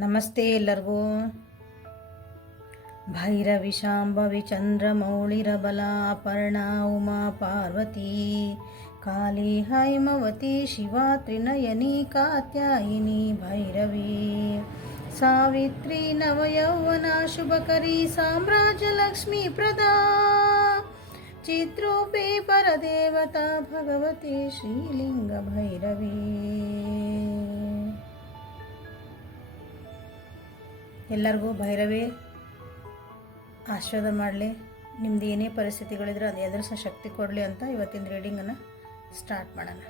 ನಮಸ್ತೆ ಎಲ್ಲರಿಗೂ. ಭೈರವಿ ಶಾಂಭವಿ ಚಂದ್ರಮೌಳಿರಬಲ ಅಪರ್ಣಾ ಉಮಾ ಪಾರ್ವತಿ ಕಾಳಿ ಹೈಮವತಿ ಶಿವಾ ತ್ರಿನಯನಿ ಕಾತ್ಯಾಯಿನಿ ಭೈರವಿ ಸಾವಿತ್ರಿ ನವಯೌವನ ಶುಭಕರಿ ಸಾಮ್ರಾಜ್ಯ ಲಕ್ಷ್ಮೀ ಪ್ರದಾ ಚಿತ್ರೂಪೇ ಪರದೇವತಾ ಭಗವತಿ ಶ್ರೀಲಿಂಗ ಭೈರವಿ. ಎಲ್ಲರಿಗೂ ಭೈರವಿ ಆಶೀರ್ವಾದ ಮಾಡಲಿ. ನಿಮ್ದು ಏನೇ ಪರಿಸ್ಥಿತಿಗಳಿದ್ರೆ ಅದು ಎದುರಿಸೋ ಶಕ್ತಿ ಕೊಡಲಿ ಅಂತ ಇವತ್ತಿನ ರೀಡಿಂಗನ್ನು ಸ್ಟಾರ್ಟ್ ಮಾಡೋಣ.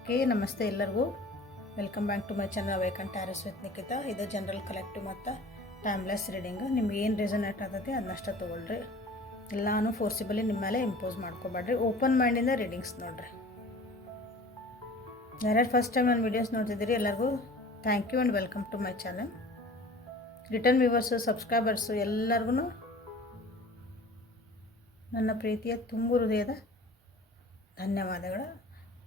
ಓಕೆ, ನಮಸ್ತೆ ಎಲ್ಲರಿಗೂ. Welcome back to my channel awaken Taurus with Nikhita. ಇದು ಜನರಲ್ ಕಲೆಕ್ಟಿವ್ ಮತ್ತು ಟೈಮ್ಲೆಸ್ ರೀಡಿಂಗ್. ನಿಮ್ಗೆ ಏನು ರೆಸನೇಟ್ ಆಗ್ತೈತಿ ಅದನ್ನಷ್ಟೇ ತೊಗೊಳ್ರಿ. ಎಲ್ಲನೂ ಫೋರ್ಸಿಬಲಿ ನಿಮ್ಮ ಮೇಲೆ ಇಂಪೋಸ್ ಮಾಡ್ಕೊಬೇಡ್ರಿ. ಓಪನ್ ಮೈಂಡಿಂದ ರೀಡಿಂಗ್ಸ್ ನೋಡಿರಿ. ಯಾರ್ಯಾರು ಫಸ್ಟ್ ಟೈಮ್ ನನ್ನ ವೀಡಿಯೋಸ್ ನೋಡ್ತಿದ್ದೀರಿ ಎಲ್ಲರಿಗೂ thank you and welcome to my channel. Return viewers, subscribers ಎಲ್ಲರಿಗೂ ನನ್ನ ಪ್ರೀತಿಯ ತುಂಬು ಹೃದಯದ ಧನ್ಯವಾದಗಳು.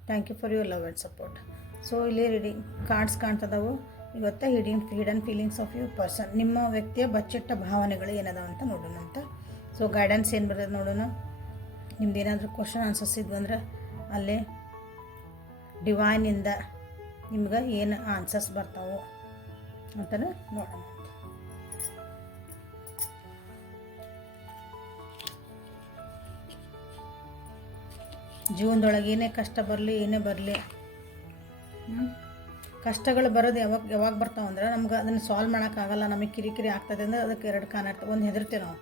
Thank you for your love and support. So ಇಲ್ಲಿ ರೀಡಿಂಗ್ ಕಾರ್ಡ್ಸ್ ಕಾಣ್ತದವು. ಇವತ್ತು hidden feelings of your person, ನಿಮ್ಮ ವ್ಯಕ್ತಿಯ ಬಚ್ಚಿಟ್ಟ ಭಾವನೆಗಳು ಏನದ ಅಂತ ನೋಡೋಣ ಅಂತ. ಸೊ ಗೈಡೆನ್ಸ್ ಏನು ಬರ್ತದೆ ನೋಡೋಣ. ನಿಮ್ದು ಏನಾದರೂ ಕ್ವಶನ್ ಆನ್ಸರ್ಸ್ ಇದ್ವು ಅಂದ್ರೆ ಅಲ್ಲೇ ಡಿವೈನಿಂದ ನಿಮ್ಗೆ ಏನು ಆನ್ಸರ್ಸ್ ಬರ್ತಾವೋ ಅಂತಲೇ ನೋಡೋಣ. ಜೀವನದೊಳಗೆ ಏನೇ ಕಷ್ಟ ಬರಲಿ ಏನೇ ಬರಲಿ, ಕಷ್ಟಗಳು ಬರೋದು ಯಾವಾಗ ಬರ್ತಾವೆ ಅಂದ್ರೆ ನಮ್ಗೆ ಅದನ್ನು ಸಾಲ್ವ್ ಮಾಡೋಕ್ಕಾಗಲ್ಲ, ನಮಗೆ ಕಿರಿಕಿರಿ ಆಗ್ತದೆ ಅಂದರೆ ಅದಕ್ಕೆ ಎರಡು ಕಾರಣ ಇರ್ತವೆ. ಒಂದು ಹೆದರ್ತೀವಿ ನಾವು,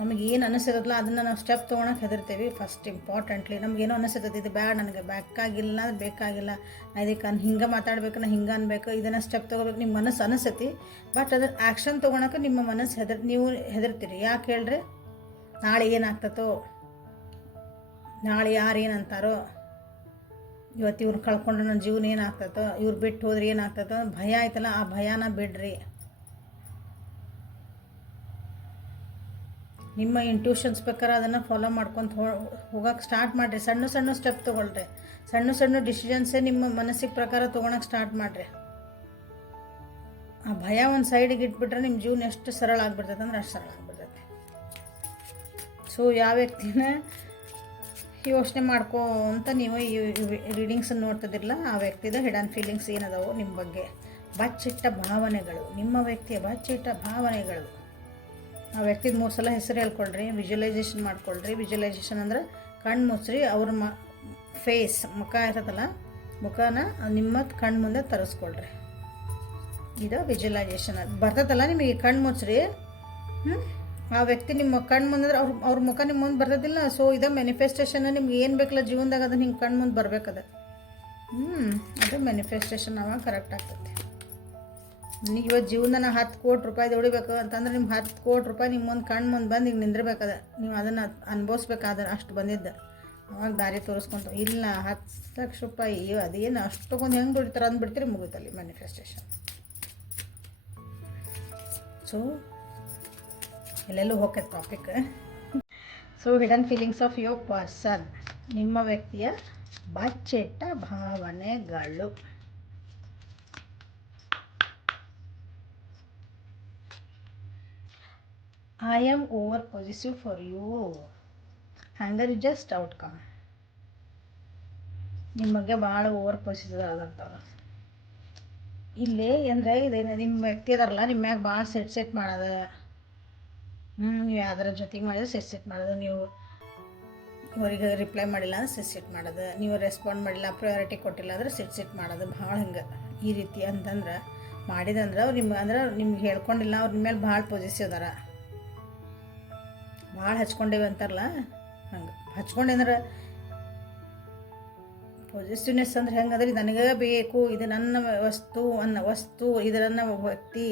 ನಮಗೆ ಏನು ಅನಿಸಿರೋದಿಲ್ಲ ಅದನ್ನು ನಾವು ಸ್ಟೆಪ್ ತೊಗೊಳಕ್ಕೆ ಹೆದರ್ತೀವಿ. ಫಸ್ಟ್ ಇಂಪಾರ್ಟೆಂಟ್ಲಿ ನಮಗೇನೋ ಅನಿಸಿರ್ತದೆ, ಇದು ಬ್ಯಾಡ್, ನನಗೆ ಬೇಕಾಗಿಲ್ಲ, ಬೇಕಾಗಿಲ್ಲ, ಇದಕ್ಕೆ ಹಿಂಗೆ ಮಾತಾಡಬೇಕು, ನಾ ಹಿಂಗೆ ಅನ್ಬೇಕು, ಇದನ್ನು ಸ್ಟೆಪ್ ತೊಗೋಬೇಕು ನಿಮ್ಮ ಮನಸ್ಸು ಅನಿಸ್ತೈತಿ. ಬಟ್ ಅದ್ರ ಆ್ಯಕ್ಷನ್ ತೊಗೊಳಕ್ಕೆ ನಿಮ್ಮ ಮನಸ್ಸು ನೀವು ಹೆದರ್ತೀರಿ. ಯಾಕೆ ಹೇಳ್ರಿ? ನಾಳೆ ಏನಾಗ್ತತೋ, ನಾಳೆ ಯಾರು ಏನಂತಾರೋ, ಇವತ್ತು ಇವ್ರು ಕಳ್ಕೊಂಡ್ರೆ ನನ್ನ ಜೀವನ ಏನಾಗ್ತತೋ, ಇವ್ರು ಬಿಟ್ಟು ಹೋದ್ರೆ ಏನಾಗ್ತತೋ ಭಯ ಆಯ್ತಲ್ಲ, ಆ ಭಯನ ಬಿಡ್ರಿ. ನಿಮ್ಮ ಇಂಟ್ಯೂಷನ್ಸ್ ಪ್ರಕಾರ ಅದನ್ನು ಫಾಲೋ ಮಾಡ್ಕೊತ ಹೋಗೋಕ್ಕೆ ಸ್ಟಾರ್ಟ್ ಮಾಡಿರಿ. ಸಣ್ಣ ಸಣ್ಣ ಸ್ಟೆಪ್ ತೊಗೊಳ್ರಿ. ಸಣ್ಣ ಸಣ್ಣ ಡಿಸಿಷನ್ಸೇ ನಿಮ್ಮ ಮನಸ್ಸಿಗೆ ಪ್ರಕಾರ ತೊಗೊಳಕ್ಕೆ ಸ್ಟಾರ್ಟ್ ಮಾಡಿರಿ. ಆ ಭಯ ಒಂದು ಸೈಡಿಗೆ ಇಟ್ಬಿಟ್ರೆ ನಿಮ್ಮ ಜೀವನ ಎಷ್ಟು ಸರಳ ಆಗಿಬಿಡ್ತೈತೆ ಅಂದ್ರೆ ಅಷ್ಟು ಸರಳ ಆಗಿಬಿಡ್ತೈತೆ. ಸೊ ಯಾವ ವ್ಯಕ್ತಿನ ಯೋಚನೆ ಮಾಡ್ಕೋ ಅಂತ ನೀವು ಈ ರೀಡಿಂಗ್ಸನ್ನು ನೋಡ್ತಿದ್ದಿರಲ್ಲ, ಆ ವ್ಯಕ್ತಿದ ಹಿಡನ್ ಫೀಲಿಂಗ್ಸ್ ಏನದಾವೋ ನಿಮ್ಮ ಬಗ್ಗೆ, ಬಚ್ಚಿಟ್ಟ ಭಾವನೆಗಳು, ನಿಮ್ಮ ವ್ಯಕ್ತಿಯ ಬಚ್ಚಿಟ್ಟ ಭಾವನೆಗಳು. ಆ ವ್ಯಕ್ತಿದ 3 ಸಲ ಹೆಸರು ಹೇಳ್ಕೊಳ್ರಿ, ವಿಜುವಲೈಸೇಷನ್ ಮಾಡ್ಕೊಳ್ರಿ. ವಿಜುವಲೈಸೇಷನ್ ಅಂದ್ರೆ ಕಣ್ಣು ಮುಚ್ಚ್ರಿ, ಅವ್ರ ಫೇಸ್ ಮುಖ ಇರ್ತದಲ್ಲ, ಮುಖನ ನಿಮ್ಮ ಕಣ್ಣು ಮುಂದೆ ತರಿಸ್ಕೊಳ್ರಿ. ಇದು ವಿಜುವಲೈಸೇಷನ್ ಬರ್ತದಲ್ಲ ನಿಮಗೆ. ಕಣ್ಣು ಮುಚ್ಚ್ರಿ, ಆ ವ್ಯಕ್ತಿ ನಿಮ್ಮ ಕಣ್ಣು ಮುಂದೆ ಅವ್ರ ಮುಖ ನಿಮ್ಮ ಮುಂದೆ ಬರ್ತದಿಲ್ಲ. ಸೊ ಇದು ಮ್ಯಾನಿಫೆಸ್ಟೇಷನ್. ನಿಮ್ಗೆ ಏನು ಬೇಕಲ್ಲ ಜೀವನದಾಗ ಅದನ್ನು ಹಿಂಗೆ ಕಣ್ಣು ಮುಂದೆ ಬರ್ಬೇಕದ. ಅದು ಮ್ಯಾನಿಫೆಸ್ಟೇಷನ್ ಅವಾಗ ಕರೆಕ್ಟ್ ಆಗ್ತದೆ. ನೀವು ಇವತ್ತು ಜೀವನ 10 ಕೋಟಿ ರೂಪಾಯಿ ಹೊಡಿಬೇಕು ಅಂತಂದ್ರೆ ನಿಮ್ಮ 10 ಕೋಟಿ ರೂಪಾಯಿ ನಿಮ್ಮ ಮುಂದೆ ಕಣ್ಣು ಮುಂದೆ ಬಂದು ಈಗ ನಿಂದಿರ್ಬೇಕದ. ನೀವು ಅದನ್ನು ಅನುಭವಿಸ್ಬೇಕಾದ್ರೆ ಅಷ್ಟು ಬಂದಿದ್ದು ಅವಾಗ ದಾರಿ ತೋರಿಸ್ಕೊಂತ. ಇಲ್ಲ 10 ಲಕ್ಷ ರೂಪಾಯಿ ಅದೇನು ಅಷ್ಟೊಂದು ಹೆಂಗೆ ಬಿಡ್ತಾರೆ ಅಂದ್ಬಿಡ್ತೀರಿ, ಮುಗಿತಲ್ಲಿ ಮ್ಯಾನಿಫೆಸ್ಟೇಷನ್. ಸೊ ಎಲ್ಲೆಲ್ಲೂ ಹೋಗ್ತೈತೆ topic. So hidden feelings of your person, ನಿಮ್ಮ ವ್ಯಕ್ತಿಯ ಬಚ್ಚಿಟ್ಟ ಭಾವನೆಗಳು. I am over possessive for you. Anger is just outcome. ನಿಮ್ಮ ಬಗ್ಗೆ ಭಾಳ ಓವರ್ ಪೊಸೆಸಿವ್ ಆಗತ್ತವ ಇಲ್ಲಿ. ಅಂದರೆ ಇದೇನು ನಿಮ್ಮ ವ್ಯಕ್ತಿ ಇದಾರಲ್ಲ, ನಿಮ್ಮ ಮ್ಯಾಗ ಭಾಳ ಸೆಟ್ ಮಾಡೋದು. ನೀವು ಯಾವ್ದಾರ ಜೊತೆಗೆ ಮಾಡಿದ್ರೆ ಸೆಟ್ ಮಾಡೋದು. ನೀವು ಇವರಿಗೆ ರಿಪ್ಲೈ ಮಾಡಿಲ್ಲ ಅಂದ್ರೆ ಸೆಟ್ ಮಾಡೋದು. ನೀವು ರೆಸ್ಪಾಂಡ್ ಮಾಡಿಲ್ಲ, ಪ್ರಯಾರಿಟಿ ಕೊಟ್ಟಿಲ್ಲ ಅಂದ್ರೆ ಸೆಟ್ ಮಾಡೋದು. ಭಾಳ ಹಿಂಗೆ ಈ ರೀತಿ ಅಂತಂದ್ರೆ ಮಾಡಿದಂದ್ರೆ ಅವ್ರು ನಿಮ್ಗೆ ಹೇಳ್ಕೊಂಡಿಲ್ಲ, ಅವ್ರ ನಿಮ್ಮ ಮೇಲೆ ಭಾಳ ಪೊಸೆಸಿವ್ ಅದಾರ, ಭಾಳ ಹಚ್ಕೊಂಡೇವಿ ಅಂತಾರಲ್ಲ ಹಂಗೆ. ಹಚ್ಕೊಂಡಂದ್ರೆ ಪಾಸಿಟಿವ್ನೆಸ್ ಅಂದ್ರೆ ಹೆಂಗಂದ್ರೆ ಇದು ನನಗೆ ಬೇಕು, ಇದು ನನ್ನ ವಸ್ತು, ಇದು ನನ್ನ ವ್ಯಕ್ತಿ,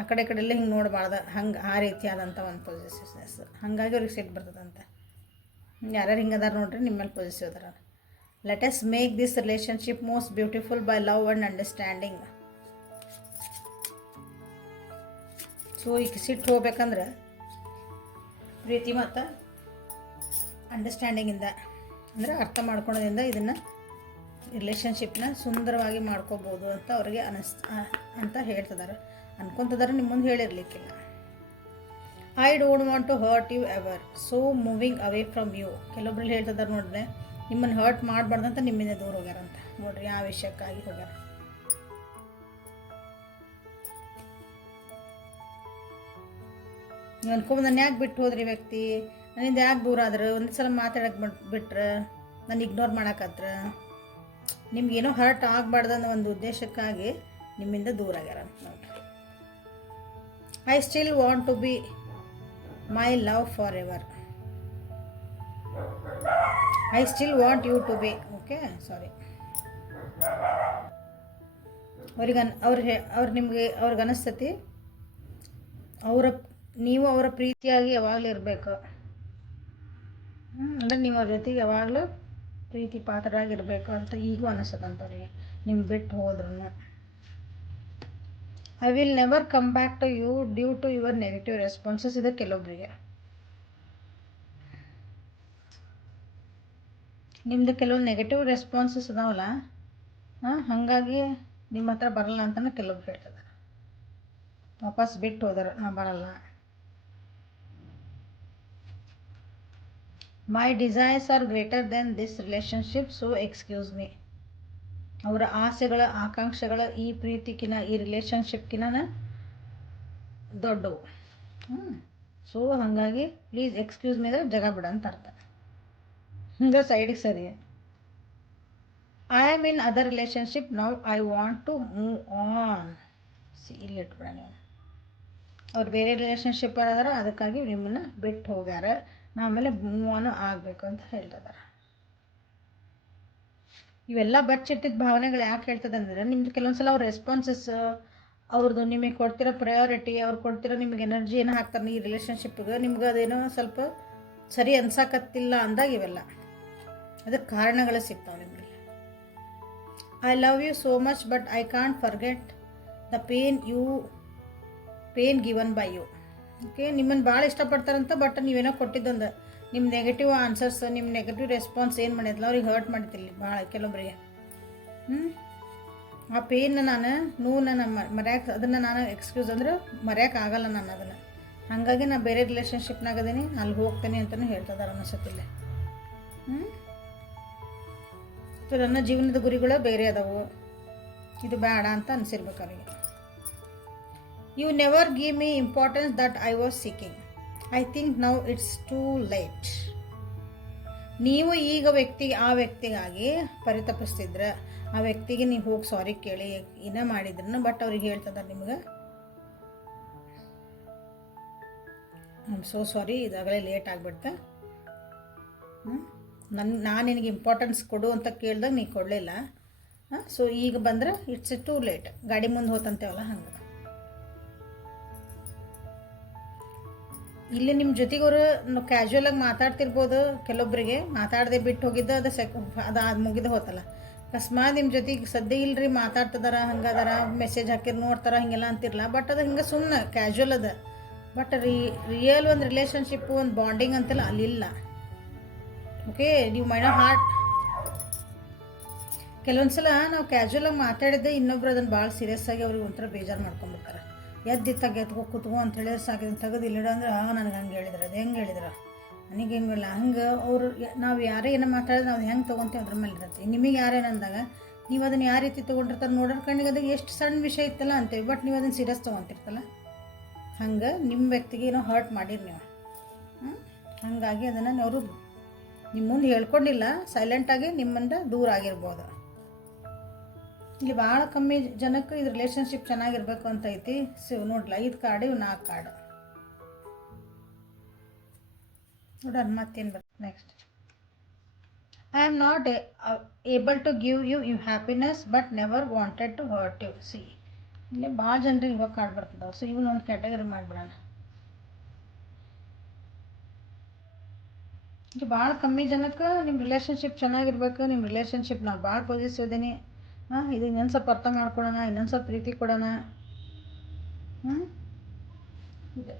ಆ ಕಡೆ ಎಲ್ಲ ಹಿಂಗೆ ನೋಡಬಾರ್ದು. ಹಂಗೆ ಆ ರೀತಿ ಆದಂಥ ಒಂದು ಪಾಸಿಟಿವ್ನೆಸ್. ಹಾಗಾಗಿ ಅವ್ರಿಗೆ ಸಿಟ್ಟು ಬರ್ತದಂತ. ಯಾರ್ಯಾರು ಹಿಂಗೆ ಅದಾರ ನೋಡ್ರಿ, ನಿಮ್ಮ ಮೇಲೆ ಪಾಸಿಟಿವ್ ಅದಾರ. Let us make this relationship most beautiful by love and understanding. So ಈಗ ಸಿಟ್ಟು ಹೋಗ್ಬೇಕಂದ್ರೆ ಪ್ರೀತಿ ಮತ್ತು ಅಂಡರ್ಸ್ಟ್ಯಾಂಡಿಂಗಿಂದ, ಅಂದರೆ ಅರ್ಥ ಮಾಡ್ಕೊಳೋದ್ರಿಂದ ಇದನ್ನು ರಿಲೇಷನ್ಶಿಪ್ನ ಸುಂದರವಾಗಿ ಮಾಡ್ಕೋಬೋದು ಅಂತ ಅವ್ರಿಗೆ ಅಂತ ಹೇಳ್ತಿದ್ದಾರೆ, ಅನ್ಕೊತಿದ್ದಾರೆ. ನಿಮ್ಮ ಮುಂದೆ ಹೇಳಿರ್ಲಿಕ್ಕಿಲ್ಲ. I don't want to hurt you ever, so moving away from you. ಕೆಲವೊಬ್ರಲ್ಲಿ ಹೇಳ್ತಿದ್ದಾರೆ ನೋಡಿದ್ರೆ, ನಿಮ್ಮನ್ನು ಹರ್ಟ್ ಮಾಡಬಾರ್ದಂತ ನಿಮ್ಮಿಂದ ದೂರ ಹೋಗ್ಯಾರಂತ. ನೋಡ್ರಿ ಯಾವ ವಿಷಯಕ್ಕಾಗಿ ಹೋಗ್ಯಾರ. ನೀವು ಅನ್ಕೊಂಬ ನಾನು ಯಾಕೆ ಬಿಟ್ಟು ಹೋದ್ರಿ ವ್ಯಕ್ತಿ, ನನ್ನಿಂದ ಯಾಕೆ ದೂರ ಆದ್ರೆ, ಒಂದು ಸಲ ಮಾತಾಡಕ್ಕೆ ಬಿಟ್ರೆ, ನಾನು ಇಗ್ನೋರ್ ಮಾಡೋಕತ್ರ, ನಿಮ್ಗೇನೋ ಹರ್ಟ್ ಆಗಬಾರ್ದು ಅನ್ನೋ ಒಂದು ಉದ್ದೇಶಕ್ಕಾಗಿ ನಿಮ್ಮಿಂದ ದೂರ ಆಗ್ಯಾರ ಅಂತ ನೋಡ್ರಿ. I still want to be my love forever. I still want you to be. Okay, sorry. ಅವ್ರಿಗೆ ಅನಿಸ್ತತಿ ನೀವು ಅವರ ಪ್ರೀತಿಯಾಗಿ ಯಾವಾಗಲೂ ಇರಬೇಕು. ಅಂದರೆ ನೀವು ಅವ್ರ ಜೊತೆಗೆ ಯಾವಾಗಲೂ ಪ್ರೀತಿ ಪಾತ್ರರಾಗಿರಬೇಕು ಅಂತ ಈಗೂ ಅನಿಸ್ತದಂಥವ್ರಿಗೆ, ನಿಮ್ಗೆ ಬಿಟ್ಟು ಹೋದ್ರೂ. I will never come back to you due to your negative responses. ಇದೆ ಕೆಲವೊಬ್ಬರಿಗೆ. ನಿಮ್ಮದು ಕೆಲವೊಂದು ನೆಗೆಟಿವ್ ರೆಸ್ಪಾನ್ಸಸ್ ಅದಾವಲ್ಲ, ಹಾಗಾಗಿ ನಿಮ್ಮ ಹತ್ರ ಬರಲ್ಲ ಅಂತಲೇ ಕೆಲವೊಬ್ರು ಹೇಳ್ತಿದ್ದಾರೆ. ವಾಪಸ್ ಬಿಟ್ಟು ಹೋದಾರೆ, ನಾ ಬರಲ್ಲ. My desires are greater than this relationship, so excuse me. ಅವರ ಆಸೆಗಳ ಆಕಾಂಕ್ಷೆಗಳ ಈ ಪ್ರೀತಿಕಿನ, ಈ ರಿಲೇಷನ್ಶಿಪ್ಕಿನ ದೊಡ್ಡವು. ಸೊ ಹಾಗಾಗಿ ಪ್ಲೀಸ್ ಎಕ್ಸ್ಕ್ಯೂಸ್ ಮೀ ಅಂದರೆ ಜಗ ಬಿಡ ಅಂತ ಅರ್ಥ. ಹಿಂಗೆ ಸೈಡಿಗೆ ಸರಿ. I am in other relationship now, I want to move on. ಇಲ್ಲಿ ಇಟ್ಬಿಡ ನೀವು. ಅವ್ರು ಬೇರೆ ರಿಲೇಷನ್ಶಿಪ್ ಅದಾರ, ಅದಕ್ಕಾಗಿ ನಿಮ್ಮನ್ನು ಬಿಟ್ಟು ಹೋಗ್ಯಾರ, ನಾವು ಆಮೇಲೆ ಮೂವ್ ಆನ್ ಆಗಬೇಕು ಅಂತ ಹೇಳ್ತಿದ್ದಾರೆ. ಇವೆಲ್ಲ ಬಚ್ಚಿಟ್ಟಿದ್ದ ಭಾವನೆಗಳು ಯಾಕೆ ಹೇಳ್ತದೆ ಅಂದರೆ, ನಿಮ್ದು ಕೆಲವೊಂದು ಸಲ ಅವ್ರ ರೆಸ್ಪಾನ್ಸಸ್, ಅವ್ರದ್ದು ನಿಮಗೆ ಕೊಡ್ತಿರೋ ಪ್ರಯಾರಿಟಿ, ಅವ್ರು ಕೊಡ್ತಿರೋ ನಿಮಗೆ ಎನರ್ಜಿ ಏನೋ ಹಾಕ್ತಾರೆ ಈ ರಿಲೇಷನ್ಶಿಪ್ಗೆ, ನಿಮ್ಗೆ ಅದೇನೋ ಸ್ವಲ್ಪ ಸರಿ ಅನ್ಸಾಕತ್ತಿಲ್ಲ ಅಂದಾಗ ಇವೆಲ್ಲ ಅದಕ್ಕೆ ಕಾರಣಗಳು ಸಿಗ್ತಾವೆ ನಿಮಗೆ. I love you so much but I can't forget the pain given by you. Okay, ನಿಮ್ಮನ್ನು ಭಾಳ ಇಷ್ಟಪಡ್ತಾರಂತ, ಬಟ್ ನೀವೇನೋ ಕೊಟ್ಟಿದ್ದೊಂದು ನಿಮ್ಮ ನೆಗೆಟಿವ್ ಆನ್ಸರ್ಸ್, ನಿಮ್ಮ ನೆಗೆಟಿವ್ ರೆಸ್ಪಾನ್ಸ್ ಏನು ಮಾಡಿದ್ಲ ಅವ್ರಿಗೆ ಹರ್ಟ್ ಮಾಡ್ತಿಲ್ಲ ಭಾಳ ಕೆಲವೊಬ್ಬರಿಗೆ. ಆ ಪೇನ್ನ ನೋವನ್ನ ಮರ್ಯಾಕೆ, ಅದನ್ನು ನಾನು ಎಕ್ಸ್ಕ್ಯೂಸ್ ಅಂದ್ರೆ ಮರ್ಯಾಕೆ ಆಗಲ್ಲ ನಾನು ಅದನ್ನು. ಹಾಗಾಗಿ ನಾನು ಬೇರೆ ರಿಲೇಷನ್ಶಿಪ್ನಾಗ ಅದೀನಿ, ಅಲ್ಲಿ ಹೋಗ್ತೇನೆ ಅಂತಲೂ ಹೇಳ್ತಿದ್ದಾರೆ ಅನಿಸತ್ತಿಲ್ಲ. ನನ್ನ ಜೀವನದ ಗುರಿಗಳು ಬೇರೆ ಅದಾವು, ಇದು ಬೇಡ ಅಂತ ಅನಿಸಿರ್ಬೇಕು ಅವರಿಗೆ. You never give me importance that I was seeking. I think now it's too late. ನೀವು ಈಗ ಆ ವ್ಯಕ್ತಿಗಾಗಿ ಪರಿತಪಿಸ್ತಿದ್ರೆ, ಆ ವ್ಯಕ್ತಿಗೆ ನೀವು ಹೋಗಿ ಸಾರಿ ಕೇಳಿ ಏನೋ ಮಾಡಿದ್ರು, ಬಟ್ ಅವ್ರಿಗೆ ಹೇಳ್ತಿದ್ದಾರೆ ನಿಮ್ಗೆ ಐ ಆಮ್ ಸೋ ಸಾರಿ, ಇದಾಗಲೇ ಲೇಟ್ ಆಗಿಬಿಡ್ತೆ, ನಾನು ನಿನಗೆ ಇಂಪಾರ್ಟೆನ್ಸ್ ಕೊಡು ಅಂತ ಕೇಳಿದಾಗ ನೀ ಕೊಡಲಿಲ್ಲ, ಸೊ ಈಗ ಬಂದ್ರೆ ಇಟ್ಸ್ ಟೂ ಲೇಟ್. ಗಾಡಿ ಮುಂದೆ ಹೋತಂತೇವಲ್ಲ ಹಂಗೆ. ಇಲ್ಲಿ ನಿಮ್ಮ ಜೊತೆಗೆ ಅವರು ಕ್ಯಾಶುವಲಾಗಿ ಮಾತಾಡ್ತಿರ್ಬೋದು, ಕೆಲವೊಬ್ಬರಿಗೆ ಮಾತಾಡದೆ ಬಿಟ್ಟು ಹೋಗಿದ್ದು ಅದು ಮುಗಿದು ಹೋತಲ್ಲ. ಅಕಸ್ಮಾತ್ ನಿಮ್ಮ ಜೊತೆಗೆ ಸದ್ಯ ಇಲ್ಲರಿ ಮಾತಾಡ್ತಿದಾರ, ಹಂಗದಾರ, ಮೆಸೇಜ್ ಹಾಕಿರ್ ನೋಡ್ತಾರ, ಹಿಂಗೆಲ್ಲ ಅಂತಿರಲ್ಲ, ಬಟ್ ಅದು ಹಿಂಗೆ ಸುಮ್ಮನೆ ಕ್ಯಾಶುವಲ್ ಅದ. ಬಟ್ ರಿಯಲ್ ಒಂದು ರಿಲೇಷನ್ಶಿಪ್ಪು, ಒಂದು ಬಾಂಡಿಂಗ್ ಅಂತೆಲ್ಲ ಅಲ್ಲಿಲ್ಲ. ಓಕೆ, ನೀವು ಮೈಂಡ್ ಹಾರ್ಟ್ ಕೆಲವೊಂದು ಸಲ ನಾವು ಕ್ಯಾಶುವಲಾಗಿ ಮಾತಾಡಿದ್ದೆ, ಇನ್ನೊಬ್ರು ಅದನ್ನು ಭಾಳ ಸೀರಿಯಸ್ ಆಗಿ ಅವ್ರಿಗೆ ಒಂಥರ ಬೇಜಾರು ಮಾಡ್ಕೊಂಡ್ಬಿಡ್ತಾರೆ. ಎದ್ದಿತ್ತಾಗ ಎತ್ಕೋ ಕೂತ್ಕೋ ಅಂತ ಹೇಳಿದ್ರೆ ಸಾಕಿದ್ರೆ ತೆಗೆದು ಇಲ್ಲಿಡ ಅಂದ್ರೆ ನನಗೆ ಹಂಗೆ ಹೇಳಿದ್ರೆ, ಅದು ಹೆಂಗೆ ಹೇಳಿದ್ರೆ ನನಗೆ ಹೆಂಗಿಲ್ಲ ಹಂಗೆ. ಅವರು ನಾವು ಯಾರೇ ಏನೋ ಮಾತಾಡಿದ್ರೆ ನಾವು ಹೆಂಗೆ ತೊಗೊತೀವಿ ಅದ್ರ ಮೇಲೆ ಇರುತ್ತೆ. ನಿಮಗೆ ಯಾರೇನು ಅಂದಾಗ ನೀವು ಅದನ್ನು ಯಾವ ರೀತಿ ತೊಗೊಂಡಿರ್ತಾರೆ ನೋಡೋರ ಕಣ್ಣಿಗೆ ಅದು ಎಷ್ಟು ಸಣ್ಣ ವಿಷಯ ಇತ್ತಲ್ಲ ಅಂತೇಳಿ, ಬಟ್ ನೀವು ಅದನ್ನು ಸೀರಿಯಸ್ ತೊಗೊತಿರ್ತಲ್ಲ. ಹಂಗೆ ನಿಮ್ಮ ವ್ಯಕ್ತಿಗೆ ಏನೋ ಹರ್ಟ್ ಮಾಡಿರಿ ನೀವು. ಹಾಗಾಗಿ ಅದನ್ನು ಅವರು ನಿಮ್ಮ ಮುಂದೆ ಹೇಳ್ಕೊಂಡಿಲ್ಲ, ಸೈಲೆಂಟಾಗಿ ನಿಮ್ಮಿಂದ ದೂರ ಆಗಿರ್ಬೋದು. ಇಲ್ಲಿ ಭಾಳ ಕಮ್ಮಿ ಜನಕ್ಕೆ ಇದು ರಿಲೇಷನ್ಶಿಪ್ ಚೆನ್ನಾಗಿರ್ಬೇಕು ಅಂತ ಐತಿ. ನೋಡ್ಲ 5 ಕಾರ್ಡು, ಇವು 4 ಕಾರ್ಡು ನೋಡೋಣ ಮತ್ತೇನು ಬರ್ತದೆ next. I am not able to give you happiness but never wanted to hurt you. See ಇಲ್ಲಿ ಭಾಳ ಜನರಿಗೆ ಇವಾಗ ಕಾರ್ಡ್ ಬರ್ತದೆ. ಸೊ ಇವನ್ನ ಒಂದು ಕ್ಯಾಟಗರಿ ಮಾಡಿಬಿಡೋಣ. ಈಗ ಭಾಳ ಕಮ್ಮಿ ಜನಕ್ಕೆ ನಿಮ್ಮ ರಿಲೇಷನ್ಶಿಪ್ ಚೆನ್ನಾಗಿರ್ಬೇಕು, ನಿಮ್ಮ ರಿಲೇಷನ್ಶಿಪ್ ನಾನು ಭಾಳ ಪಾಸಿಟಿವ್ ಇದ್ದೀನಿ, ಇದು ಇನ್ನೊಂದು ಸ್ವಲ್ಪ ಅರ್ಥ ಮಾಡ್ಕೊಳೋಣ, ಇನ್ನೊಂದು ಸ್ವಲ್ಪ ಪ್ರೀತಿ ಕೊಡೋಣ, ಇದೆ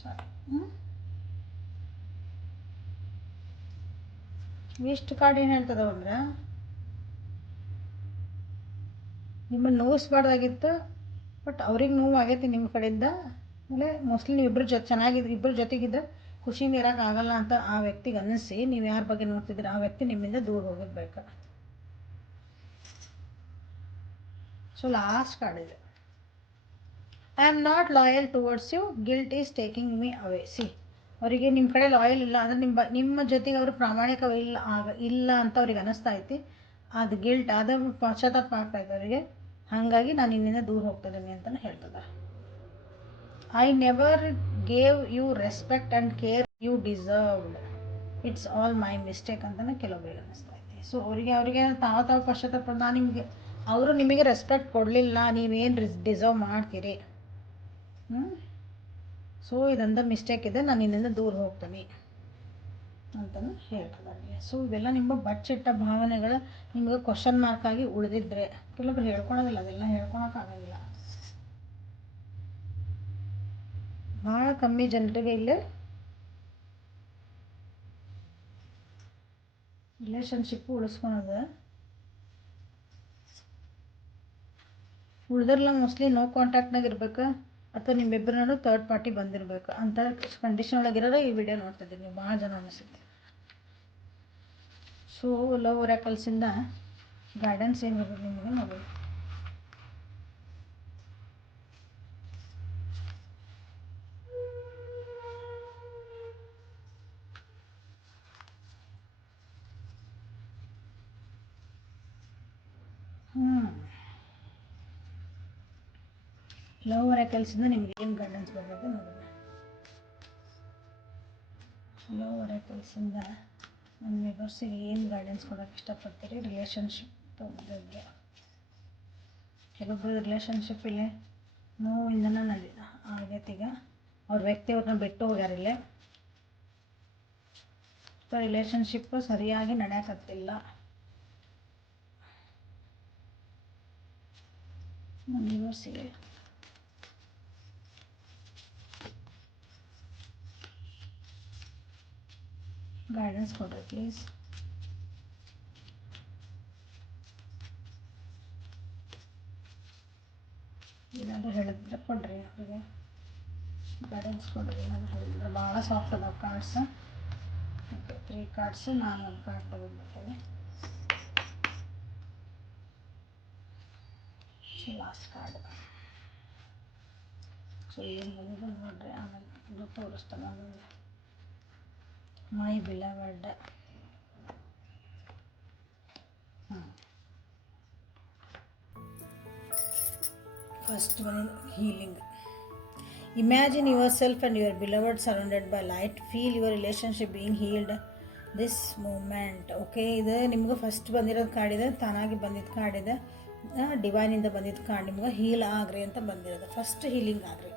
ಸಾರಿ. ಇಷ್ಟು ಕಾರ್ಡ್ ಏನು ಹೇಳ್ತದವ ಅಂದ್ರೆ ನಿಮ್ಮನ್ನು ನೋವಿಸ್ಬಾರ್ದಾಗಿತ್ತು, ಬಟ್ ಅವ್ರಿಗೆ ನೋವು ಆಗೈತಿ ನಿಮ್ಮ ಕಡೆಯಿಂದ. ಆಮೇಲೆ ಮೋಸ್ಟ್ಲಿ ನೀವು ಇಬ್ಬರು ಚೆನ್ನಾಗಿದ್ದು ಇಬ್ಬರು ಜೊತೆಗಿದ್ದ ಖುಷಿಯಿಂದ ಇರೋಕ್ಕಾಗಲ್ಲ ಅಂತ ಆ ವ್ಯಕ್ತಿಗೆ ಅನ್ನಿಸಿ ನೀವು ಯಾರ ಬಗ್ಗೆ ನೋಡ್ತಿದ್ದೀರ ಆ ವ್ಯಕ್ತಿ ನಿಮ್ಮಿಂದ ದೂರ ಹೋಗಿರ್ಬೇಕು. ಸೊ ಲಾಸ್ಟ್ ಕಾರ್ಡ್ ಇದೆ, I am not loyal towards you, guilt is taking me away. See, ಅವರಿಗೆ ನಿಮ್ಮ ಕಡೆ ಲಾಯಲ್ ಇಲ್ಲ ಅಂದರೆ ನಿಮ್ಮ ಜೊತೆಗೆ ಅವರು ಇಲ್ಲ ಅಂತ ಅವ್ರಿಗೆ ಅನ್ನಿಸ್ತಾ ಐತಿ. ಅದು ಗಿಲ್ಟ್, ಅದು ಪಶ್ಚಾತ್ತಾಪ ಆಗ್ತಾಯಿತ್ತು ಅವರಿಗೆ. ಹಾಗಾಗಿ ನಾನು ನಿನ್ನಿಂದ ದೂರ ಹೋಗ್ತಿದ್ದೀನಿ ಅಂತಲೇ ಹೇಳ್ತದೆ. I never gave you respect and care you deserved, it's all my mistake ಅಂತಲೇ ಕೆಲವೊಬ್ಬರಿಗೆ ಅನ್ನಿಸ್ತಾ ಐತಿ. ಸೊ ಅವರಿಗೆ ತಾವು ಪಶ್ಚಾತ್ತಾಪ, ಅವರು ನಿಮಗೆ ರೆಸ್ಪೆಕ್ಟ್ ಕೊಡಲಿಲ್ಲ, ನೀವೇನು ಡಿಸರ್ವ್ ಮಾಡ್ತೀರಿ. ಸೊ ಇದಂತ ಮಿಸ್ಟೇಕ್ ಇದೆ, ನಾನು ನಿನ್ನಿಂದ ದೂರ ಹೋಗ್ತೀನಿ ಅಂತಲೂ ಹೇಳ್ತಿದ್ದಾರೆ. ಸೊ ಇವೆಲ್ಲ ನಿಮ್ಮ ಬಚ್ಚಿಟ್ಟ ಭಾವನೆಗಳು ನಿಮಗೆ ಕ್ವಶನ್ ಮಾರ್ಕ್ ಆಗಿ ಉಳಿದಿದ್ರೆ, ಕೆಲವೊಬ್ರು ಹೇಳ್ಕೊಳೋದಿಲ್ಲ, ಅದೆಲ್ಲ ಹೇಳ್ಕೊಳಕ್ಕಾಗೋದಿಲ್ಲ. ಭಾಳ ಕಮ್ಮಿ ಜನರಿಗೆ ಇಲ್ಲೇ ರಿಲೇಷನ್ಶಿಪ್ಪು ಉಳಿಸ್ಕೊಳೋದು. ಉಳಿದ್ರಲ್ಲ ಮೋಸ್ಟ್ಲಿ ನೋ ಕಾಂಟ್ಯಾಕ್ಟ್ನಾಗ ಇರ್ಬೇಕು, ಅಥವಾ ನಿಮ್ಮಿಬ್ಬರನ್ನೂ ಥರ್ಡ್ ಪಾರ್ಟಿ ಬಂದಿರಬೇಕು ಅಂತ ಕಂಡೀಷನ್ ಒಳಗಿರೋದೇ ಈ ವಿಡಿಯೋ ನೋಡ್ತಿದ್ದೀರಿ ನೀವು ಭಾಳ ಜನ ಅನಿಸುತ್ತೆ. ಸೊ ಲವ್ ಒರಾಕಲ್ಸಿಂದ ಗೈಡೆನ್ಸ್ ಏನು ಬರ್ತದೆ ನಿಮಗೆ ನೋಡಿ. ಲವ್ ಒರಾಕಲ್ಸಿಂದ ನಿಮ್ಗೆ ಏನು ಗೈಡೆನ್ಸ್ ಬರ್ತದೆ ನೋಡಿ. ಲವ್ ಒರಾಕಲ್ಸಿಂದ ನನ್ನ ವ್ಯೂವರ್ಸಿಗೆ ಏನು ಗೈಡೆನ್ಸ್ ಕೊಡೋಕ್ಕೆ ಇಷ್ಟಪಡ್ತೀರಿ ರಿಲೇಷನ್ಶಿಪ್ ಬಗ್ಗೆ. ಕೆಲವೊಬ್ಬರು ರಿಲೇಷನ್ಶಿಪ್ ಇಲ್ಲೇ ನೋವಿಂದನೇ ಆಗೈತೆ. ಈಗ ಅವ್ರ ವ್ಯಕ್ತಿ ಅವ್ರನ್ನ ಬಿಟ್ಟು ಹೋಗ್ಯಾರಿಲ್ಲ, ಸೊ ರಿಲೇಷನ್ಶಿಪ್ಪು ಸರಿಯಾಗಿ ನಡೆಯಕತ್ತಿಲ್ಲ. ನನ್ನ ವ್ಯೂವರ್ಸಿಗೆ ಗೈಡೆನ್ಸ್ ಕೊಡ್ರಿ ಪ್ಲೀಸ್. ಏನಾದರೂ ಹೇಳಿದ್ರೆ ಕೊಡ್ರಿ, ಅವರಿಗೆ ಗೈಡೆನ್ಸ್ ಕೊಡ್ರಿ. ಏನಾದರೂ ಹೇಳಿದ್ರೆ ಭಾಳ ಸಾಫ್ಟ್ ಅದಾವೆ ಕಾರ್ಡ್ಸ್. ಓಕೆ, 3 ಕಾರ್ಡ್ಸು, ನಾನು ಒಂದು ಕಾರ್ಡ್ ತಗೊಂಡ್ಬಿಡ್ತೇನೆ. So last card. ಸೊ ಏನು ಬಂದಿದೆ ನೋಡ್ರಿ, ಆಮೇಲೆ ಇದು ತೋರಿಸ್ತಾನೆ. ಆಮೇಲೆ ಮೈ ಬಿಲವಡ್. ಫಸ್ಟ್ ಬಂದಿದ್ದು healing. Imagine yourself and your beloved surrounded by light. Feel your relationship being healed this moment. Okay, ಇದು ನಿಮ್ಗೆ ಫಸ್ಟ್ ಬಂದಿರೋದು ಕಾರ್ಡ್ ಇದೆ, ತಾನಾಗಿ ಬಂದಿದ್ದು ಕಾರ್ಡ್ ಇದೆ, ಡಿವೈನಿಂದ ಬಂದಿದ್ದು ಕಾರ್ಡ್. ನಿಮ್ಗೆ ಹೀಲ್ ಆಗ್ರಿ ಅಂತ ಬಂದಿರೋದು, ಫಸ್ಟ್ ಹೀಲಿಂಗ್ ಆಗ್ರಿ.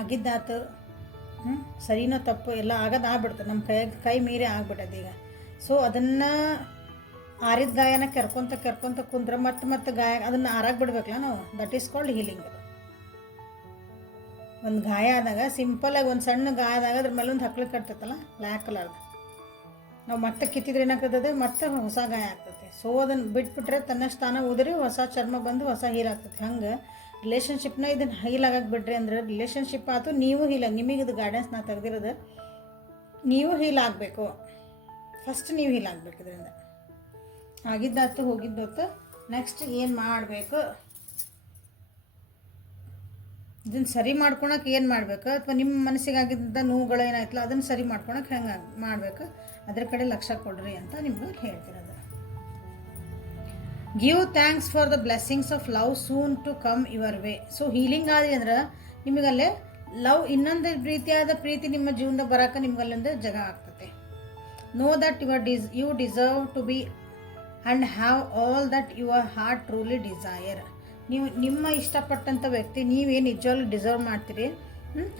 ಆಗಿದ್ದಾತು, ಸರಿನೋ ತಪ್ಪು ಎಲ್ಲ ಆಗ್ಬಿಡ್ತದೆ, ನಮ್ಮ ಕೈ ಮೀರಿ ಆಗ್ಬಿಟ್ಟದೆ ಈಗ. ಸೊ ಅದನ್ನು ಆರಿದ ಗಾಯನ ಕೆರ್ಕೊಂತ ಕುಂದ್ರೆ ಮತ್ತೆ ಗಾಯ ಅದನ್ನು ಆರಾಗಿ ಬಿಡ್ಬೇಕಲ್ಲ ನಾವು. That is called healing. ಒಂದು ಗಾಯ ಆದಾಗ ಸಿಂಪಲಾಗಿ ಒಂದು ಸಣ್ಣ ಗಾಯ ಆದಾಗ ಅದ್ರ ಮೇಲೆ ಒಂದು ಹಕ್ಳು ಕಟ್ತೈತಲ್ಲ ಬ್ಲ್ಯಾಕ್ ಕಲರ್ದು, ನಾವು ಮತ್ತೆ ಕಿತ್ತಿದ್ರೆ ಏನಾಗ್ತದೆ, ಮತ್ತೆ ಹೊಸ ಗಾಯ ಆಗ್ತದೆ. ಸೊ ಅದನ್ನು ಬಿಟ್ಬಿಟ್ರೆ ತನ್ನಷ್ಟು ಉದುರಿ ಹೊಸ ಚರ್ಮ ಬಂದು ಹೊಸ ಹೀಲ್ ಆಗ್ತದೆ. ಹಂಗೆ ರಿಲೇಷನ್ಶಿಪ್ನ ಇದನ್ನು ಹೀಲ್ ಆಗಕ್ಕೆ ಬಿಡ್ರಿ ಅಂದ್ರೆ ರಿಲೇಷನ್ಶಿಪ್ ಆಯ್ತು, ನೀವು ಹೀಲ್ ನಿಮಗೆ ಇದು ಗೈಡೆನ್ಸ್ ನಾ ತೆಗೆದಿರೋದು. ನೀವು ಹೀಲ್ ಆಗಬೇಕು, ಫಸ್ಟ್ ನೀವು ಹೀಲ್ ಆಗಬೇಕು. ಇದರಿಂದ ಆಗಿದ್ದಾತು ಹೋಗಿದ್ದಾತು, ನೆಕ್ಸ್ಟ್ ಏನು ಮಾಡಬೇಕು, ಇದನ್ನು ಸರಿ ಮಾಡ್ಕೊಳಕ್ಕೆ ಏನು ಮಾಡಬೇಕು, ಅಥವಾ ನಿಮ್ಮ ಮನಸ್ಸಿಗಾಗಿದ್ದ ನೋವುಗಳು ಏನಾಯ್ತಲ್ಲ ಅದನ್ನು ಸರಿ ಮಾಡ್ಕೊಳಕ್ಕೆ ಹೆಂಗೆ ಮಾಡಬೇಕು, ಅದ್ರ ಕಡೆ ಲಕ್ಷ್ಯ ಕೊಡ್ರಿ ಅಂತ ನಿಮ್ಗೆ ಹೇಳ್ತಿರೋದು. Give thanks for the blessings of love soon to come your way. So healing ಆದ್ರಿ ಅಂದ್ರೆ ನಿಮಗಲ್ಲೇ ಲವ್ ಇನ್ನೊಂದು ರೀತಿಯಾದ ಪ್ರೀತಿ ನಿಮ್ಮ ಜೀವನದಾಗ ಬರೋಕೆ ನಿಮ್ಗಲ್ಲೊಂದು ಜಾಗ ಆಗ್ತದೆ. Know that you deserve to be and have all that your heart truly desire. ನೀವು ನಿಮ್ಮ ಇಷ್ಟಪಟ್ಟಂಥ ವ್ಯಕ್ತಿ ನೀವೇನು ನಿಜವಾಗ್ಲೂ ಡಿಸರ್ವ್ ಮಾಡ್ತೀರಿ,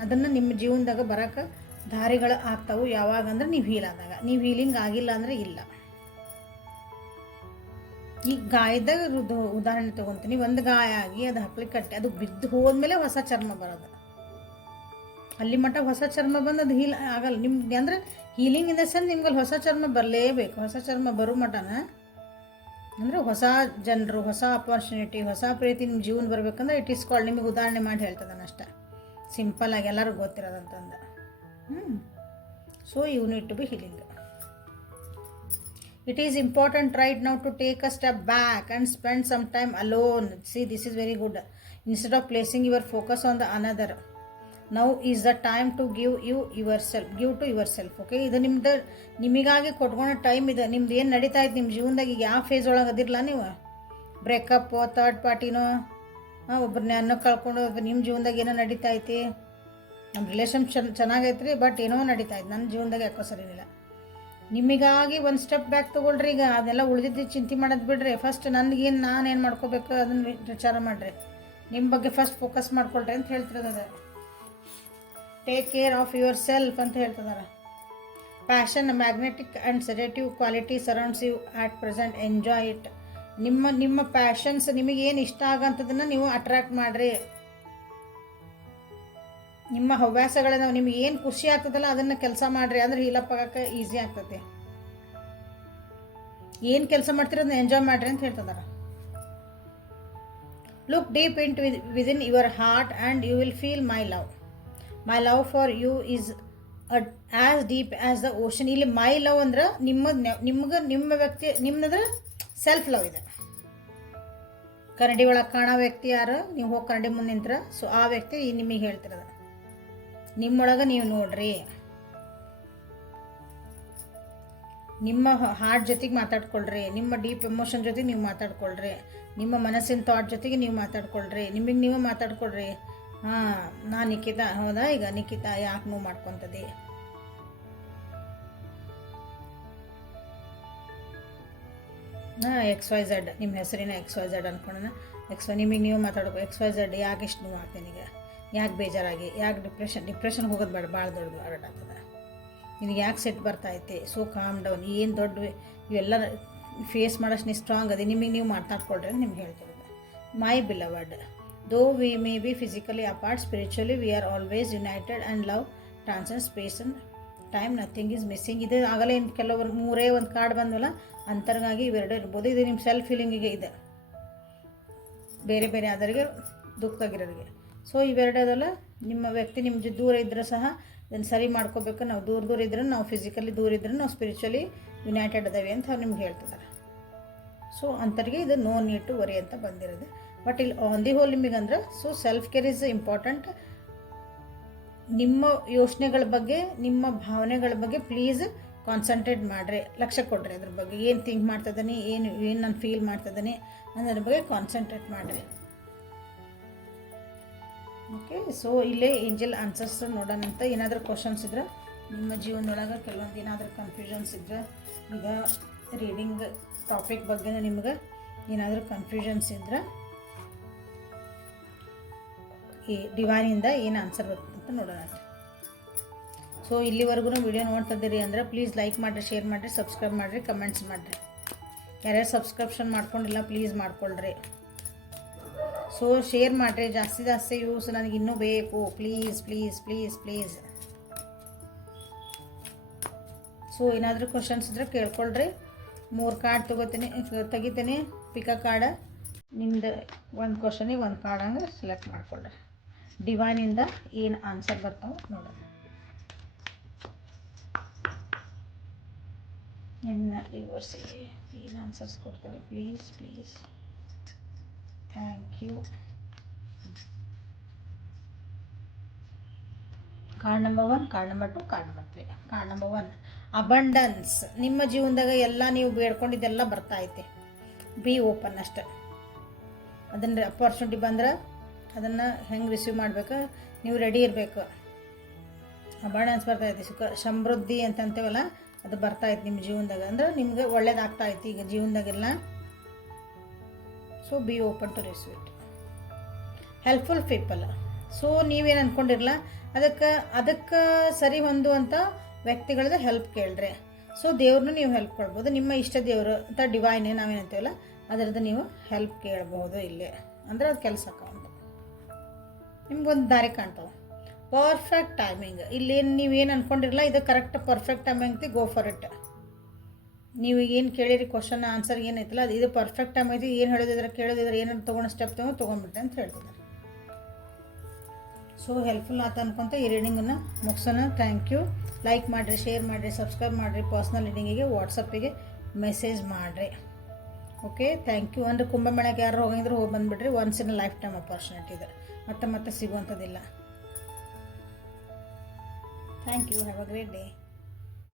ಅದನ್ನು ನಿಮ್ಮ ಜೀವನದಾಗ ಬರೋಕೆ ದಾರಿಗಳು ಆಗ್ತಾವೆ. ಯಾವಾಗ ಅಂದ್ರೆ ನೀವು ಹೀಲ್ ಆದಾಗ. ನೀವು ಹೀಲಿಂಗ್ ಆಗಿಲ್ಲ ಅಂದರೆ ಇಲ್ಲ. ಈ ಗಾಯದಾಗ ಉದಾಹರಣೆ ತೊಗೊತೀನಿ. ಒಂದು ಗಾಯ ಆಗಿ ಅದು ಹಪ್ಪಳಿ ಕಟ್ಟಿ ಅದು ಬಿದ್ದು ಹೋದ್ಮೇಲೆ ಹೊಸ ಚರ್ಮ ಬರೋದು. ಅಲ್ಲಿ ಮಟ್ಟ ಹೊಸ ಚರ್ಮ ಬಂದು ಅದು ಹೀಲ್ ಆಗಲ್ಲ ನಿಮ್ಗೆ. ಅಂದರೆ ಹೀಲಿಂಗ್ ಇನ್ ದ ಸೆನ್ಸ್ ನಿಮ್ಗೆ ಅಲ್ಲಿ ಹೊಸ ಚರ್ಮ ಬರಲೇಬೇಕು. ಹೊಸ ಚರ್ಮ ಬರೋ ಮಟನ ಅಂದರೆ ಹೊಸ ಜನರು, ಹೊಸ ಅಪಾರ್ಚುನಿಟಿ, ಹೊಸ ಪ್ರೀತಿ ನಿಮ್ಮ ಜೀವನ ಬರಬೇಕಂದ್ರೆ ಇಟ್ ಈಸ್ ಕಾಲ್ಡ್, ನಿಮಗೆ ಉದಾಹರಣೆ ಮಾಡಿ ಹೇಳ್ತದಾನೆ ಅಷ್ಟೇ, ಸಿಂಪಲ್ಲಾಗಿ ಎಲ್ಲರಿಗೂ ಗೊತ್ತಿರೋದಂತಂದು. So you need to be healing. It is important right now to take a step back and spend some time alone. See, this is very good. Instead of placing your focus on the another, now is the time to give to yourself. Okay, ಇದು ನಿಮಗಾಗಿ ಕೊಟ್ಕೊಂಡ time ಇದೆ. ನಿಮ್ದು ಏನು ನಡೀತಾ ಇತ್ತು ನಿಮ್ಮ ಜೀವನದಾಗ, ಈಗ ಯಾವ ಫೇಸ್ ಒಳಗೆ ಅದಿರಲ್ಲ ನೀವು, ಬ್ರೇಕಪ್ಪು, ಥರ್ಡ್ ಪಾರ್ಟಿನೋ, ಒಬ್ಬರನ್ನ ಅನ್ನೋ ಕಳ್ಕೊಂಡು ನಿಮ್ಮ ಜೀವನದಾಗ ಏನೋ ನಡೀತಾ ಐತಿ. ನಮ್ಮ ರಿಲೇಷನ್ ಚೆನ್ನಾಗೈತ್ರಿ, ಬಟ್ ಏನೋ ನಡೀತಾ ಇತ್ತು ನನ್ನ ಜೀವನದಾಗ, ಯಾಕೋ ಸರಿಯಿಲ್ಲ. ನಿಮಗಾಗಿ ಒಂದು ಸ್ಟೆಪ್ ಬ್ಯಾಕ್ ತೊಗೊಳ್ರಿ. ಈಗ ಅದೆಲ್ಲ ಉಳಿದಿದ್ದು ಚಿಂತೆ ಮಾಡೋದು ಬಿಡ್ರಿ. ಫಸ್ಟ್ ನನಗೇನು, ನಾನೇನು ಮಾಡ್ಕೋಬೇಕು ಅದನ್ನು ವಿಚಾರ ಮಾಡಿರಿ. ನಿಮ್ಮ ಬಗ್ಗೆ ಫಸ್ಟ್ ಫೋಕಸ್ ಮಾಡ್ಕೊಳ್ರಿ ಅಂತ ಹೇಳ್ತಿರೋದು. Take care of yourself ಅಂತ ಹೇಳ್ತಿದ್ದಾರೆ. Passion, magnetic and sedative quality surrounds you at present. Enjoy it. ನಿಮ್ಮ ಪ್ಯಾಷನ್ಸ್, ನಿಮಗೇನು ಇಷ್ಟ ಆಗೋಂಥದ್ದನ್ನು ನೀವು ಅಟ್ರ್ಯಾಕ್ಟ್ ಮಾಡಿರಿ. ನಿಮ್ಮ ಹವ್ಯಾಸಗಳನ್ನ, ನಿಮ್ಗೆ ಏನು ಖುಷಿ ಆಗ್ತದಲ್ಲ ಅದನ್ನು ಕೆಲಸ ಮಾಡಿರಿ. ಅಂದ್ರೆ ಹೀಲಪ್ ಆಗೋಕ್ಕೆ ಈಸಿ ಆಗ್ತದೆ. ಏನು ಕೆಲಸ ಮಾಡ್ತಿರೋದನ್ನ ಎಂಜಾಯ್ ಮಾಡಿರಿ ಅಂತ ಹೇಳ್ತಿದ್ದಾರೆ. Look deep in to within your heart and you will feel my love. My love for you is as deep as the ocean. ಇಲ್ಲಿ ಮೈ ಲವ್ ಅಂದ್ರೆ ನಿಮ್ಮ ವ್ಯಕ್ತಿ, ನಿಮ್ಮದು ಸೆಲ್ಫ್ ಲವ್ ಇದೆ. ಕನ್ನಡಿ ಒಳಗೆ ಕಾಣೋ ವ್ಯಕ್ತಿ ಯಾರು, ನೀವು ಹೋಗಿ ಕನ್ನಡಿ ಮುಂದೆ ನಿಂತ್ರ, ಸೊ ಆ ವ್ಯಕ್ತಿ ನಿಮಗೆ ಹೇಳ್ತಿರೋದು. ನಿಮ್ಮೊಳಗೆ ನೀವು ನೋಡ್ರಿ, ನಿಮ್ಮ ಹಾರ್ಟ್ ಜೊತೆಗೆ ಮಾತಾಡ್ಕೊಳ್ರಿ, ನಿಮ್ಮ ಡೀಪ್ ಎಮೋಷನ್ ಜೊತೆಗೆ ನೀವು ಮಾತಾಡ್ಕೊಳ್ರಿ, ನಿಮ್ಮ ಮನಸ್ಸಿನ ಥಾಟ್ ಜೊತೆಗೆ ನೀವು ಮಾತಾಡ್ಕೊಳ್ರಿ, ನಿಮಗೆ ನೀವು ಮಾತಾಡ್ಕೊಳ್ರಿ. ನಾನು ನಿಖಿತಾ, ಹೌದಾ, ಈಗ ನಿಖಿತಾ ಯಾಕೆ ನೋವು ಮಾಡ್ಕೊತದೆ, XYZ, ನಿಮ್ಮ ಹೆಸರಿನ XYZ ಅನ್ಕೊಳ್ಳೋಣ. ನಿಮಗೆ ನೀವು ಮಾತಾಡ್ಕೊ, XYZ ಯಾಕೆ ಇಷ್ಟು ನೋವು ಆಗ್ತೇನೆ, ಈಗ ಯಾಕೆ ಬೇಜಾರಾಗಿ, ಯಾಕೆ ಡಿಪ್ರೆಷನ್ ಹೋಗೋದು ಬೇಡ, ಭಾಳ ದೊಡ್ಡ ಆರ್ಡರ್ ಆಗ್ತದೆ. ನಿನಗೆ ಯಾಕೆ ಸೆಟ್ ಬರ್ತೈತೆ, ಸೊ ಕಾಮ್ ಡೌನ್, ಏನು ದೊಡ್ಡ ಇವೆಲ್ಲ ಫೇಸ್ ಮಾಡೋಷ್ಟು ನೀವು ಸ್ಟ್ರಾಂಗ್ ಅದೇ, ನಿಮಗೆ ನೀವು ಮಾತಾಡ್ಕೊಳ್ರಿ ಅಂತ ನಿಮ್ಗೆ ಹೇಳ್ತಿರೋದು. My beloved, though we may be physically apart, spiritually we are always united and love transcend space and time, nothing is missing. ಇದು ಆಗಲೇ ಕೆಲವರು ಮೂರೇ ಒಂದು ಕಾರ್ಡ್ ಬಂದವಲ್ಲ, ಅಂತರ್ಗಾಗಿ ಇವೆರಡು ಇರ್ಬೋದು. ಇದು ನಿಮ್ಮ ಸೆಲ್ಫ್ ಫೀಲಿಂಗಿಗೆ ಇದೆ, ಬೇರೆ ಬೇರೆ ಆದರಿಗೆ ದುಃಖಾಗಿರೋರಿಗೆ. ಸೊ ಇವೆರಡದಲ್ಲ, ನಿಮ್ಮ ವ್ಯಕ್ತಿ ನಿಮ್ಮ ದೂರ ಇದ್ದರೂ ಸಹ ಇದನ್ನು ಸರಿ ಮಾಡ್ಕೋಬೇಕು. ನಾವು ದೂರ ಇದ್ರೂ, ನಾವು ಫಿಸಿಕಲಿ ದೂರ ಇದ್ರೂ ನಾವು ಸ್ಪಿರಿಚುವಲಿ ಯುನೈಟೆಡ್ ಅದಾವೆ ಅಂತ ಅವ್ರು ನಿಮ್ಗೆ ಹೇಳ್ತಿದ್ದಾರೆ. ಸೊ ಅಂಥವ್ರಿಗೆ ಇದು ನೋ ನೀಡ್ ಟು ವರಿ ಅಂತ ಬಂದಿರೋದು. ಬಟ್ ಇಲ್ಲಿ ಆನ್ ದಿ ಹೋಲ್ ನಿಮಗಂದ್ರೆ, so self care is important. ನಿಮ್ಮ ಯೋಚನೆಗಳ ಬಗ್ಗೆ, ನಿಮ್ಮ ಭಾವನೆಗಳ ಬಗ್ಗೆ ಪ್ಲೀಸ್ ಕಾನ್ಸಂಟ್ರೇಟ್ ಮಾಡಿರಿ, ಲಕ್ಷ್ಯ ಕೊಡ್ರಿ. ಅದ್ರ ಬಗ್ಗೆ ಏನು ಥಿಂಕ್ ಮಾಡ್ತಿದ್ದಾನೆ, ಏನು ನಾನು ಫೀಲ್ ಮಾಡ್ತಿದ್ದಾನೆ ಅನ್ನೋದ್ರ ಬಗ್ಗೆ ಕಾನ್ಸಂಟ್ರೇಟ್ ಮಾಡಿರಿ. ಓಕೆ, ಸೊ ಇಲ್ಲೇ ಏಂಜಲ್ ಆನ್ಸರ್ಸ್ ನೋಡೋಣಂತ. ಏನಾದರೂ ಕ್ವಶನ್ಸ್ ಇದ್ರೆ ನಿಮ್ಮ ಜೀವನದೊಳಗೆ, ಕೆಲವೊಂದು ಏನಾದರೂ ಕನ್ಫ್ಯೂಷನ್ಸ್ ಇದ್ರೆ, ಈಗ ರೀಡಿಂಗ್ ಟಾಪಿಕ್ ಬಗ್ಗೆ ನಿಮ್ಗೆ ಏನಾದರೂ ಕನ್ಫ್ಯೂಷನ್ಸ್ ಇದ್ರೆ ಈ ಡಿವೈನಿಂದ ಏನು ಆನ್ಸರ್ ಬರುತ್ತೆ ಅಂತ ನೋಡೋಣ. ಸೊ ಇಲ್ಲಿವರೆಗೂ ವಿಡಿಯೋ ನೋಡ್ತಿದ್ದೀರಿ ಅಂದರೆ ಪ್ಲೀಸ್ ಲೈಕ್ ಮಾಡಿರಿ, ಶೇರ್ ಮಾಡಿರಿ, ಸಬ್ಸ್ಕ್ರೈಬ್ ಮಾಡಿರಿ, ಕಮೆಂಟ್ಸ್ ಮಾಡಿರಿ. ಯಾರ್ಯಾರು ಸಬ್ಸ್ಕ್ರಿಪ್ಷನ್ ಮಾಡ್ಕೊಂಡಿಲ್ಲ ಪ್ಲೀಸ್ ಮಾಡ್ಕೊಳ್ರಿ. ಸೊ ಶೇರ್ ಮಾಡಿರಿ, ಜಾಸ್ತಿ ಯೂಸ್ ನನಗೆ ಇನ್ನೂ ಬೇಕು, please please please please. So ಏನಾದರೂ ಕ್ವಶನ್ಸ್ ಇದ್ರೆ ಕೇಳ್ಕೊಳ್ರಿ. 3 ಕಾರ್ಡ್ ತೆಗಿತೀನಿ, ಪಿಕಾ ಕಾರ್ಡ. ನಿಮ್ದು ಒಂದು ಕ್ವಶನಿಗೆ ಒಂದು ಕಾರ್ಡ್ ಹಂಗೆ ಸೆಲೆಕ್ಟ್ ಮಾಡ್ಕೊಳ್ರಿ. ಡಿವೈನಿಂದ ಏನು ಆನ್ಸರ್ ಬರ್ತಾವೆ ನೋಡೋಣ. ಇನ್ನು ರಿವರ್ಸಿಗೆ ಏನು ಆನ್ಸರ್ಸ್ ಕೊಡ್ತಾರೆ please please. Thank you. Card number 1, card number 2, card number 3. Card number 1 abundance. ನಿಮ್ಮ ಜೀವನದಾಗ ಎಲ್ಲ ನೀವು ಬೇಡ್ಕೊಂಡಿದ್ದೆಲ್ಲ ಬರ್ತಾ ಐತೆ. ಬಿ ಓಪನ್ ಅಷ್ಟೆ. ಅದನ್ನು ಅಪಾರ್ಚುನಿಟಿ ಬಂದ್ರೆ ಅದನ್ನು ಹೆಂಗೆ ರಿಸೀವ್ ಮಾಡಬೇಕು, ನೀವು ರೆಡಿ ಇರಬೇಕು. ಅಬಂಡನ್ಸ್ ಬರ್ತೈತಿ, ಸಮೃದ್ಧಿ ಅಂತಂತೇವಲ್ಲ, ಅದು ಬರ್ತಾಯಿತ್ತು ನಿಮ್ಮ ಜೀವನದಾಗ. ಅಂದ್ರೆ ನಿಮ್ಗೆ ಒಳ್ಳೇದಾಗ್ತಾಯಿತ್ತು ಈಗ ಜೀವನದಾಗೆಲ್ಲ. So be open to receive it. Helpful people. So ನೀವೇನು ಅಂದ್ಕೊಂಡಿರಲ್ಲ, ಅದಕ್ಕೆ ಸರಿ ಹೊಂದುವಂಥ ವ್ಯಕ್ತಿಗಳದ್ದು ಹೆಲ್ಪ್ ಕೇಳ್ರಿ. ಸೊ ದೇವ್ರನ್ನೂ ನೀವು ಹೆಲ್ಪ್ ಕೊಡ್ಬೋದು. ನಿಮ್ಮ ಇಷ್ಟ ದೇವರು ಅಂತ ಡಿವೈನ್ ನಾವೇನಂತೀವಲ್ಲ ಅದರದ್ದು ನೀವು ಹೆಲ್ಪ್ ಕೇಳ್ಬೋದು ಇಲ್ಲೇ. ಅಂದರೆ ಅದು ಕೆಲಸಕ್ಕೆ ಒಂದು ನಿಮ್ಗೊಂದು ದಾರಿ ಕಾಣ್ತಾವೆ. Perfect timing. ಇಲ್ಲೇನು ನೀವೇನು ಅಂದ್ಕೊಂಡಿರಲ್ಲ, ಇದು ಕರೆಕ್ಟ್ ಪರ್ಫೆಕ್ಟ್ ಟೈಮಿಂಗ್ ಐತಿ. Go for it. ನೀವು ಏನು ಕೇಳಿರಿ ಕ್ವಶನ್ ಆನ್ಸರ್ ಏನೈತಲ್ಲ ಅದು ಇದು ಪರ್ಫೆಕ್ಟ್ ಟೈಮ್ ಐತಿ. ಏನು ಕೇಳೋದಿದ್ರೆ ಏನಾದ್ರು ತೊಗೊಂಡು ಸ್ಟೆಪ್ ತೊಗೊಂಡ್ಬಿಟ್ಟೆ ಅಂತ ಹೇಳ್ತಿದ್ದಾರೆ. ಸೊ ಹೆಲ್ಪ್ಫುಲ್ ಆತ ಅನ್ಕೊಂತ ಈ ರೀಡಿಂಗನ್ನು ಮುಗಿಸೋಣ. Thank you. ಲೈಕ್ ಮಾಡಿರಿ, ಶೇರ್ ಮಾಡಿರಿ, ಸಬ್ಸ್ಕ್ರೈಬ್ ಮಾಡಿರಿ. ಪರ್ಸ್ನಲ್ ರೀಡಿಂಗಿಗೆ ವಾಟ್ಸಪ್ಪಿಗೆ ಮೆಸೇಜ್ ಮಾಡಿರಿ. Okay, thank you. ಅಂದರೆ ಕುಂಭಮೇಳಕ್ಕೆ ಯಾರು ಹೋಗಿದ್ರೆ ಹೋಗಿ ಬಂದುಬಿಡ್ರಿ. Once in lifetime opportunity ಇದೆ, ಮತ್ತೆ ಸಿಗುವಂಥದ್ದಿಲ್ಲ. Thank you. Have a great day.